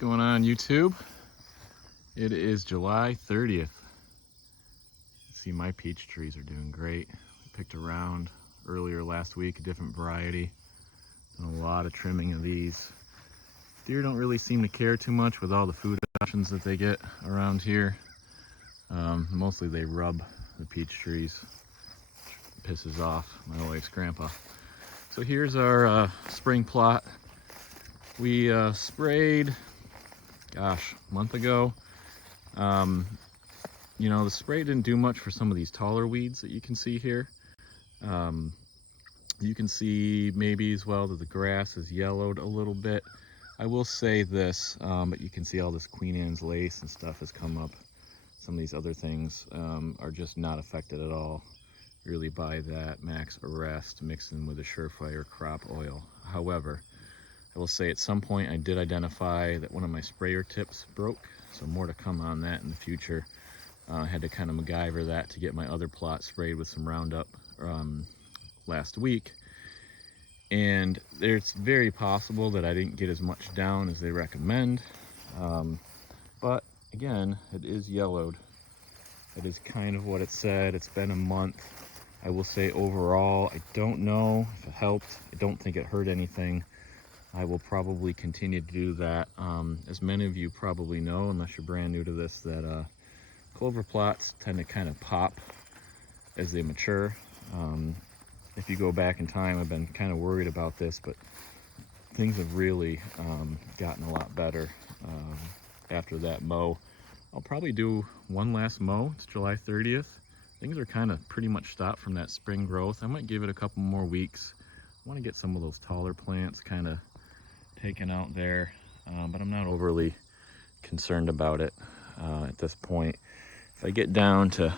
going on, YouTube? It is July 30th. See, my peach trees are doing great. I picked around earlier last week a different variety. Done a lot of trimming of these. Deer don't really seem to care too much with all the food options that they get around here. Mostly they rub the peach trees. Pisses off my wife's grandpa. So here's our spring plot. We sprayed, gosh, a month ago. You know, the spray didn't do much for some of these taller weeds that you can see here. You can see maybe as well that the grass is yellowed a little bit. I will say this, but you can see all this Queen Anne's lace and stuff has come up. Some of these other things are just not affected at all really by that max arrest mixed in with the Surefire crop oil. However, I will say at some point I did identify that one of my sprayer tips broke, so more to come on that in the future. I had to kind of MacGyver that to get my other plot sprayed with some Roundup last week. And it's very possible that I didn't get as much down as they recommend. But again, it is yellowed. It is kind of what it said. It's been a month. I will say overall, I don't know if it helped. I don't think it hurt anything. I will probably continue to do that. As many of you probably know, unless you're brand new to this, that clover plots tend to kind of pop as they mature. If you go back in time, I've been kind of worried about this, but things have really gotten a lot better after that mow. I'll probably do one last mow. It's July 30th. Things are kind of pretty much stopped from that spring growth. I might give it a couple more weeks. I want to get some of those taller plants kind of taken out there, but I'm not overly concerned about it at this point. If I get down to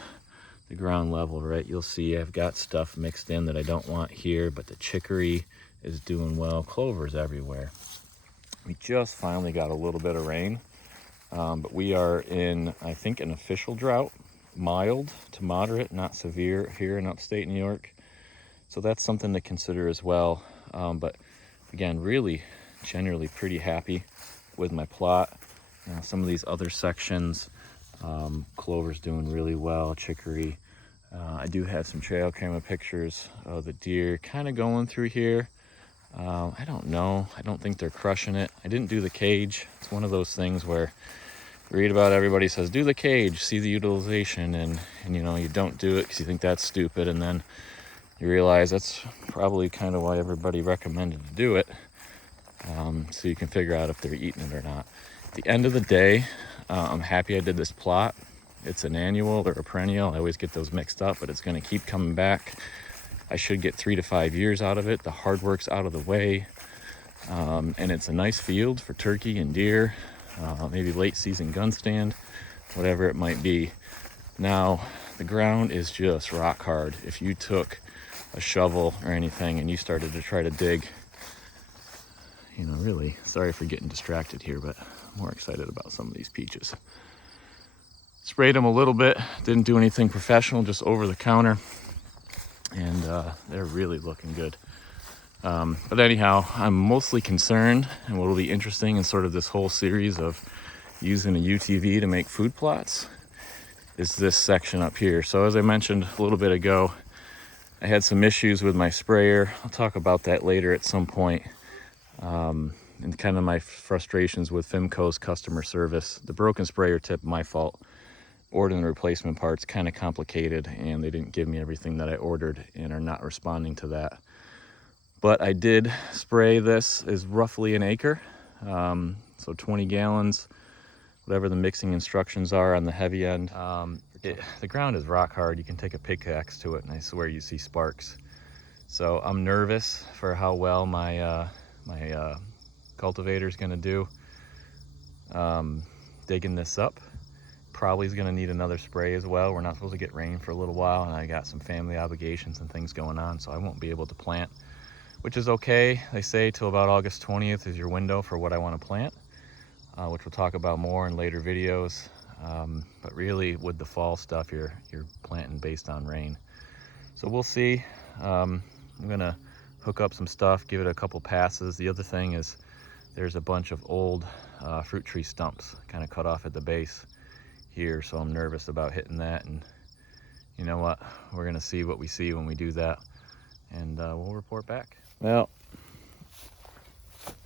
the ground level, right, you'll see I've got stuff mixed in that I don't want here, but the chicory is doing well. Clover's everywhere. We just finally got a little bit of rain, but we are in, I think, an official drought. Mild to moderate, not severe here in upstate New York. So that's something to consider as well. But again, really generally pretty happy with my plot. Some of these other sections, clover's doing really well, chicory. I do have some trail camera pictures of the deer kind of going through here. I don't know. I don't think they're crushing it. I didn't do the cage. It's one of those things where you read about, everybody says, do the cage, see the utilization, and you know, you don't do it because you think that's stupid, and then you realize that's probably kind of why everybody recommended to do it, so you can figure out if they're eating it or not. At the end of the day, I'm happy I did this plot. It's an annual or a perennial. I always get those mixed up, but it's going to keep coming back. I should get 3 to 5 years out of it. The hard work's out of the way, and it's a nice field for turkey and deer, maybe late season gun stand, whatever it might be. Now, the ground is just rock hard. If you took a shovel or anything and you started to try to dig, you know, really, sorry for getting distracted here, but I'm more excited about some of these peaches. Sprayed them a little bit, didn't do anything professional, just over the counter, and they're really looking good. But anyhow, I'm mostly concerned, and what will be interesting in sort of this whole series of using a UTV to make food plots is this section up here. So as I mentioned a little bit ago, I had some issues with my sprayer. I'll talk about that later at some point. And kind of my frustrations with Fimco's customer service. The broken sprayer tip, my fault. Ordering the replacement parts, kind of complicated, and they didn't give me everything that I ordered and are not responding to that. But I did spray this, is roughly an acre, so 20 gallons, whatever the mixing instructions are on the heavy end. The ground is rock hard. You can take a pickaxe to it and I swear you see sparks. So I'm nervous for how well my cultivator is gonna do digging this up. Probably is gonna need another spray as well. We're not supposed to get rain for a little while, and I got some family obligations and things going on, so I won't be able to plant, which is okay. They say till about August 20th is your window for what I want to plant, which we'll talk about more in later videos. But really with the fall stuff, you're planting based on rain. So we'll see. I'm gonna hook up some stuff, give it a couple passes. The other thing is there's a bunch of old fruit tree stumps kind of cut off at the base here, so I'm nervous about hitting that. And you know what, we're gonna see what we see when we do that, and we'll report back. Well,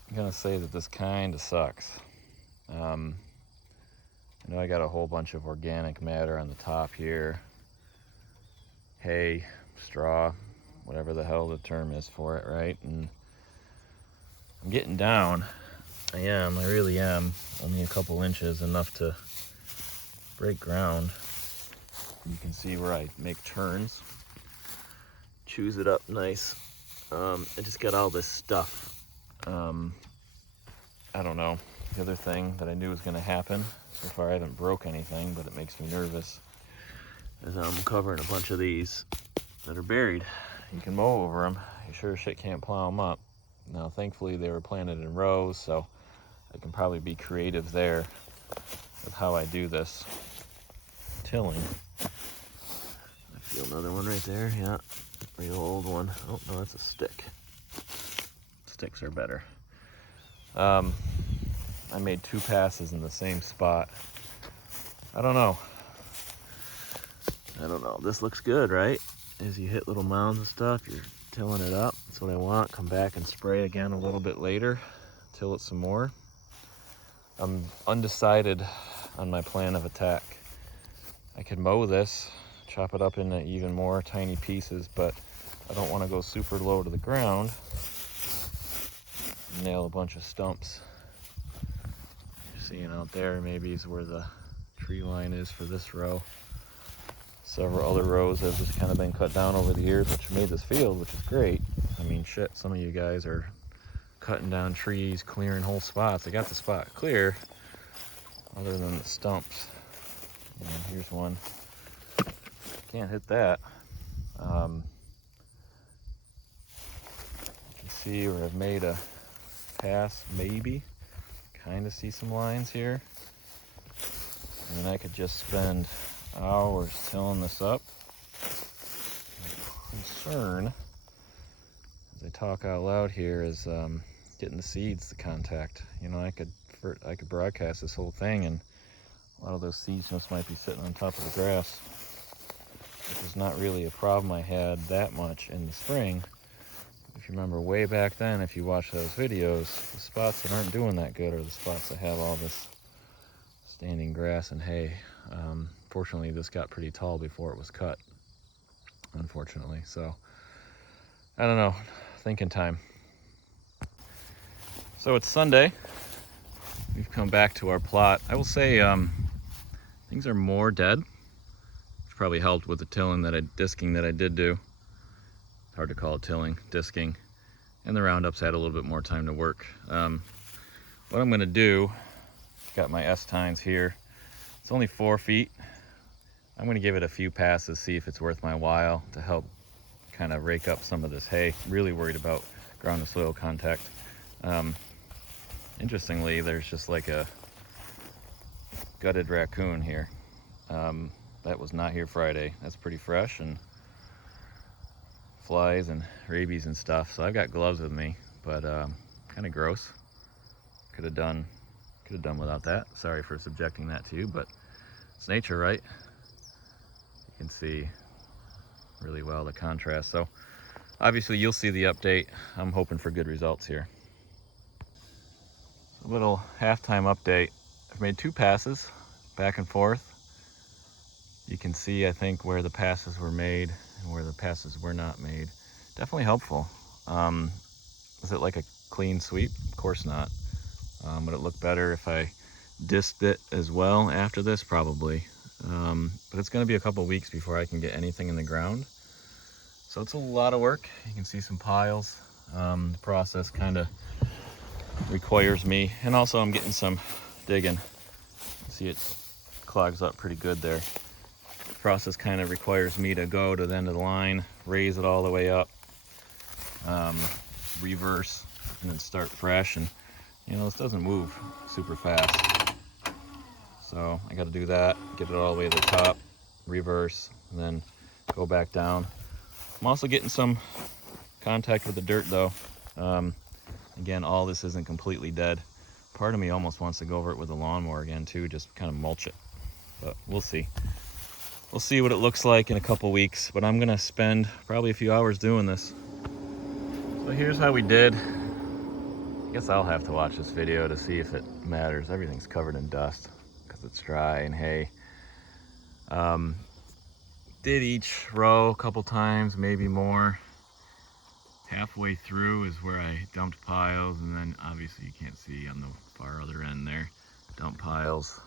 I'm gonna say that this kind of sucks. I know I got a whole bunch of organic matter on the top here, hay, straw, whatever the hell the term is for it, right? And I'm getting down. I really am. Only a couple inches, enough to break ground. You can see where I make turns, choose it up nice. I just got all this stuff. I don't know. The other thing that I knew was going to happen, so far I haven't broke anything, but it makes me nervous, is I'm covering a bunch of these that are buried. You can mow over them. You sure as shit can't plow them up. Now, thankfully, they were planted in rows, so I can probably be creative there with how I do this tilling. I feel another one right there. Yeah, real old one. Oh no, that's a stick. Sticks are better. I made 2 passes in the same spot. I don't know. This looks good, right? As you hit little mounds and stuff, you're tilling it up. That's what I want. Come back and spray again a little bit later. Till it some more. I'm undecided on my plan of attack. I could mow this, chop it up into even more tiny pieces, but I don't want to go super low to the ground. Nail a bunch of stumps. You're seeing out there maybe is where the tree line is for this row. Several other rows have just kind of been cut down over the years, which made this field, which is great. I mean, shit, some of you guys are cutting down trees, clearing whole spots. I got the spot clear, other than the stumps. And here's one. Can't hit that. You can see where I've made a pass, maybe. Kind of see some lines here. And I could just spend hours tilling this up. My concern, as I talk out loud here, is getting the seeds to contact. You know, I could broadcast this whole thing, and a lot of those seeds just might be sitting on top of the grass, which is not really a problem I had that much in the spring. If you remember way back then, if you watch those videos, the spots that aren't doing that good are the spots that have all this standing grass and hay. Fortunately, this got pretty tall before it was cut, unfortunately. So, I don't know, thinking time. So it's Sunday. We've come back to our plot. I will say things are more dead, which probably helped with the disking that I did do. It's hard to call it tilling, disking. And the roundups had a little bit more time to work. What I'm gonna do, got my S-tines here. It's only 4 feet. I'm gonna give it a few passes, see if it's worth my while to help kind of rake up some of this hay. Really worried about ground to soil contact. Interestingly, there's just like a gutted raccoon here. That was not here Friday. That's pretty fresh, and flies and rabies and stuff. So I've got gloves with me, but kind of gross. Could have done without that. Sorry for subjecting that to you, but it's nature, right? You can see really well the contrast. So obviously you'll see the update. I'm hoping for good results here. A little halftime update. I've made 2 passes back and forth. You can see, I think, where the passes were made and where the passes were not made. Definitely helpful. Is it like a clean sweep? Of course not. Would it look better if I disked it as well after this? Probably. But it's going to be a couple weeks before I can get anything in the ground. So it's a lot of work. You can see some piles. The process kind of requires me, and also I'm getting some digging. See, it clogs up pretty good there. The process kind of requires me to go to the end of the line, raise it all the way up, reverse, and then start fresh. And you know, this doesn't move super fast, so I got to do that, get it all the way to the top, reverse, and then go back down. I'm also getting some contact with the dirt though. Again, all this isn't completely dead. Part of me almost wants to go over it with a lawnmower again too, just kind of mulch it. But we'll see. We'll see what it looks like in a couple weeks, but I'm gonna spend probably a few hours doing this. So here's how we did. I guess I'll have to watch this video to see if it matters. Everything's covered in dust because it's dry and hay. Did each row a couple times, maybe more. Halfway through is where I dumped piles, and then obviously you can't see on the far other end there. Dump piles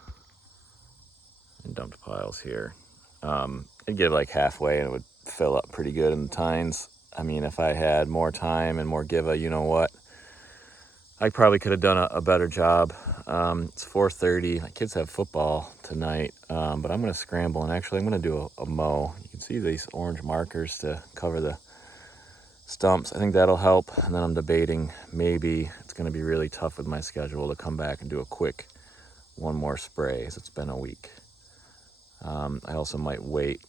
and dumped piles here. I'd get like halfway and it would fill up pretty good in the tines. I mean, if I had more time and more give you know what, I probably could have done a better job. It's 4:30. My kids have football tonight, but I'm going to scramble, and actually I'm going to do a mow. You can see these orange markers to cover the stumps. I think that'll help. And then I'm debating, maybe it's going to be really tough with my schedule to come back and do a quick one more spray, as it's been a week. I also might wait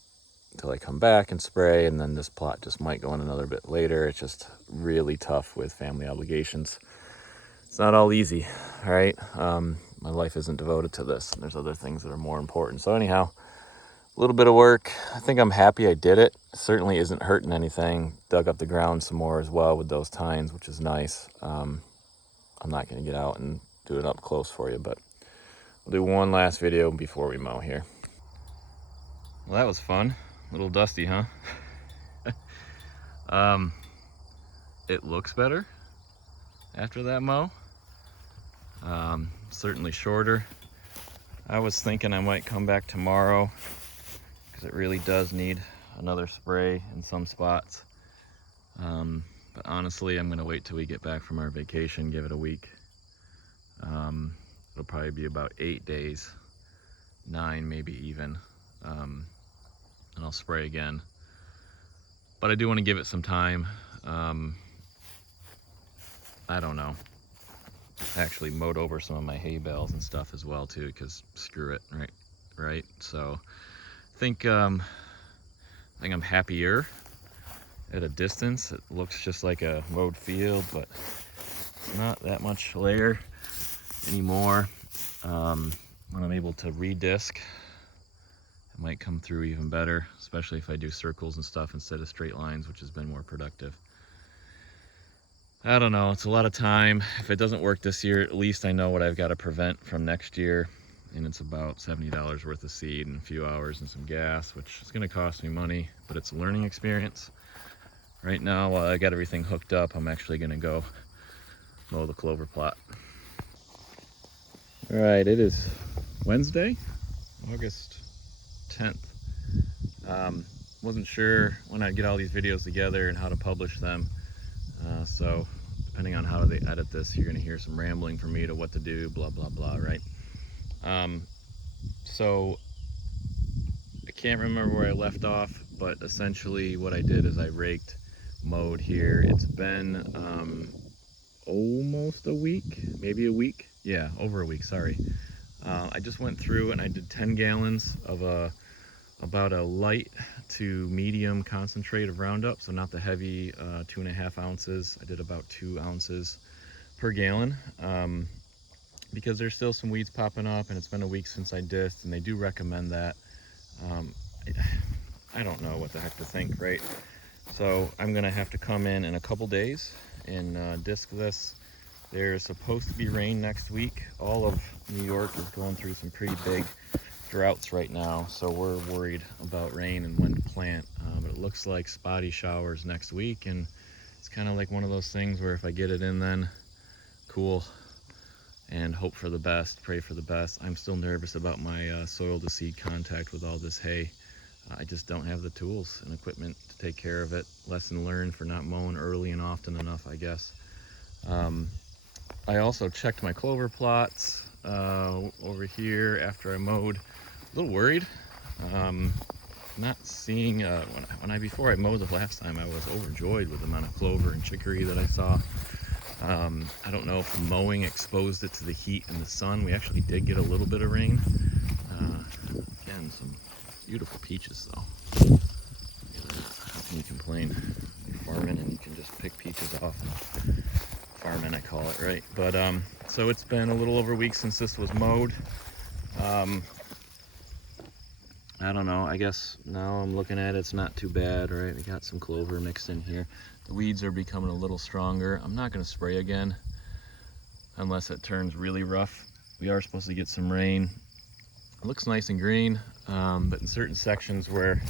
until I come back and spray, and then this plot just might go in another bit later. It's just really tough with family obligations. It's not all easy, all right? My life isn't devoted to this. There's other things that are more important. So anyhow, a little bit of work. I think I'm happy I did it. Certainly isn't hurting anything. Dug up the ground some more as well with those tines, which is nice. I'm not going to get out and do it up close for you, but I'll do one last video before we mow here. Well, that was fun. A little dusty, huh? It looks better after that mow. Certainly shorter. I was thinking I might come back tomorrow because it really does need another spray in some spots. But honestly, I'm gonna wait till we get back from our vacation, give it a week. It'll probably be about 8 days, 9 maybe even, and I'll spray again. But I do want to give it some time. I don't know. I actually mowed over some of my hay bales and stuff as well too, because screw it, right? So I think I'm happier at a distance. It looks just like a mowed field, but it's not that much layer anymore. When I'm able to redisc, it might come through even better, especially if I do circles and stuff instead of straight lines, which has been more productive. I don't know, it's a lot of time. If it doesn't work this year, at least I know what I've got to prevent from next year. And it's about $70 worth of seed and a few hours and some gas, which is going to cost me money, but it's a learning experience. Right now, while I got everything hooked up, I'm actually going to go mow the clover plot. All right, it is Wednesday, August 10th. Wasn't sure when I'd get all these videos together and how to publish them. So depending on how they edit this, you're gonna hear some rambling from me to what to do, blah, blah, blah, right? So I can't remember where I left off, but essentially what I did is I raked, mowed here. It's been almost a week, maybe a week. Yeah, over a week, sorry. I just went through and I did 10 gallons of about a light to medium concentrate of Roundup, so not the heavy 2.5 ounces. I did about 2 ounces per gallon because there's still some weeds popping up, and it's been a week since I disced, and they do recommend that. I don't know what the heck to think, right? So I'm gonna have to come in a couple days and disc this. There's supposed to be rain next week. All of New York is going through some pretty big droughts right now, so we're worried about rain and when to plant. But it looks like spotty showers next week, and it's kind of like one of those things where if I get it in then, cool, and hope for the best, pray for the best. I'm still nervous about my soil to seed contact with all this hay. I just don't have the tools and equipment to take care of it. Lesson learned for not mowing early and often enough, I guess. I also checked my clover plots over here after I mowed. A little worried. Not seeing before I mowed the last time, I was overjoyed with the amount of clover and chicory that I saw. I don't know if mowing exposed it to the heat and the sun. We actually did get a little bit of rain. Again, some beautiful peaches though. How can you complain? You're farming and you can just pick peaches off and farming, I call it, right? But so it's been a little over a week since this was mowed. I don't know, I guess now I'm looking at it, it's not too bad, right? We got some clover mixed in here. The weeds are becoming a little stronger. I'm not gonna spray again unless it turns really rough. We are supposed to get some rain. It looks nice and green, but in certain sections where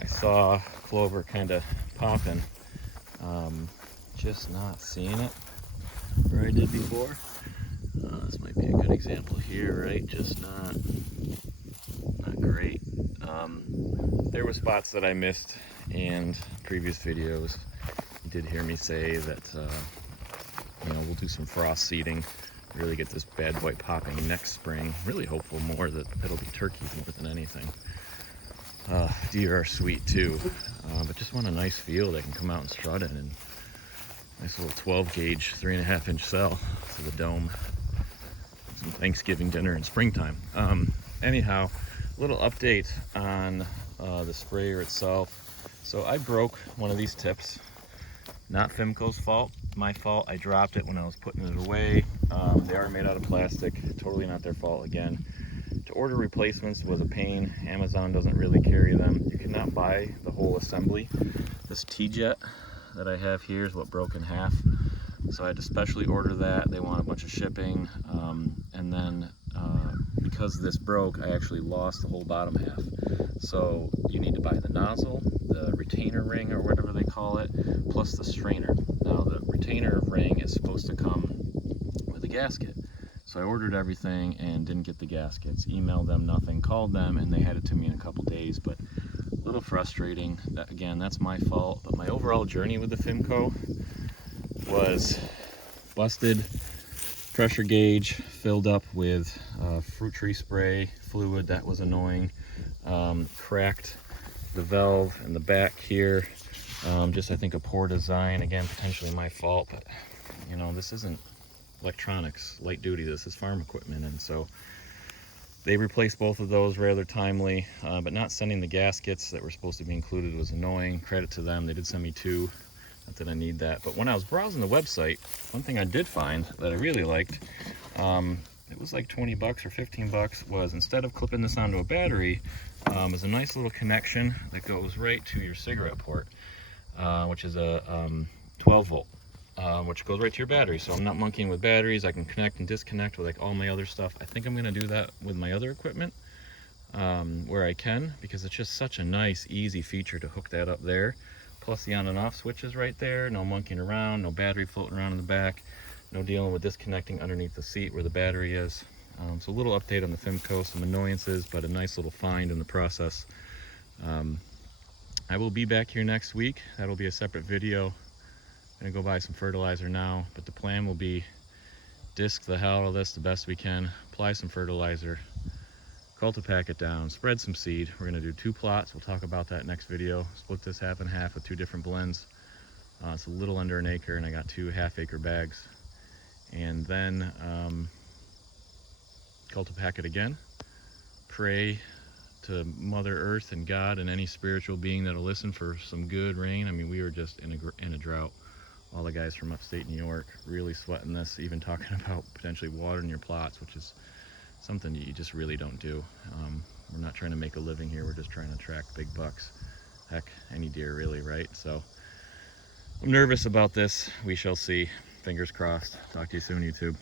I saw clover kind of popping, just not seeing it where I did before. This might be a good example here, right? Just not great. There were spots that I missed in previous videos. You did hear me say that we'll do some frost seeding, really get this bad boy popping next spring. Really hopeful more that it'll be turkeys more than anything. Deer are sweet too, but just want a nice field I can come out and strut in, and nice little 12 gauge 3.5 inch cell for the dome. Some Thanksgiving dinner in springtime. Anyhow, little update on the sprayer itself. So I broke one of these tips. Not Fimco's fault, my fault. I dropped it when I was putting it away. They are made out of plastic, totally not their fault again. To order replacements was a pain. Amazon doesn't really carry them. You cannot buy the whole assembly. This T-Jet that I have here is what broke in half. So I had to specially order that. They want a bunch of shipping. And then because this broke, I actually lost the whole bottom half. So you need to buy the nozzle, the retainer ring or whatever they call it, plus the strainer. Now the retainer ring is supposed to come with a gasket. So I ordered everything and didn't get the gaskets. Emailed them, nothing. Called them and they had it to me in a couple days, but a little frustrating. Again, that's my fault. But my overall journey with the Fimco was busted pressure gauge filled up with fruit tree spray fluid. That was annoying. Cracked the valve in the back here. Just I think a poor design. Again, potentially my fault, but this isn't electronics, light duty. This is farm equipment, and so they replaced both of those rather timely. But not sending the gaskets that were supposed to be included was annoying. Credit to them, they did send me 2. Not that I need that, but when I was browsing the website, one thing I did find that I really liked, it was like 20 bucks or 15 bucks, was instead of clipping this onto a battery, is a nice little connection that goes right to your cigarette port, which is a 12 volt, which goes right to your battery. So I'm not monkeying with batteries. I can connect and disconnect with like all my other stuff. I think I'm gonna do that with my other equipment where I can, because it's just such a nice, easy feature to hook that up there. Plus the on and off switch is right there. No monkeying around, no battery floating around in the back, no dealing with disconnecting underneath the seat where the battery is. So a little update on the Fimco, some annoyances, but a nice little find in the process. I will be back here next week. That'll be a separate video. I'm gonna go buy some fertilizer now, but the plan will be disc the hell out of this the best we can, apply some fertilizer, cultipack it down, spread some seed. We're gonna do 2 plots. We'll talk about that next video. Split this half and half with 2 different blends. It's a little under an acre, and I got 2 half-acre bags. And then cultipack it again. Pray to Mother Earth and God and any spiritual being that'll listen for some good rain. I mean, we were just in a drought. All the guys from upstate New York really sweating this, even talking about potentially watering your plots, which is something you just really don't do. We're not trying to make a living here. We're just trying to attract big bucks. Heck, any deer really, right? So I'm nervous about this. We shall see. Fingers crossed. Talk to you soon, YouTube.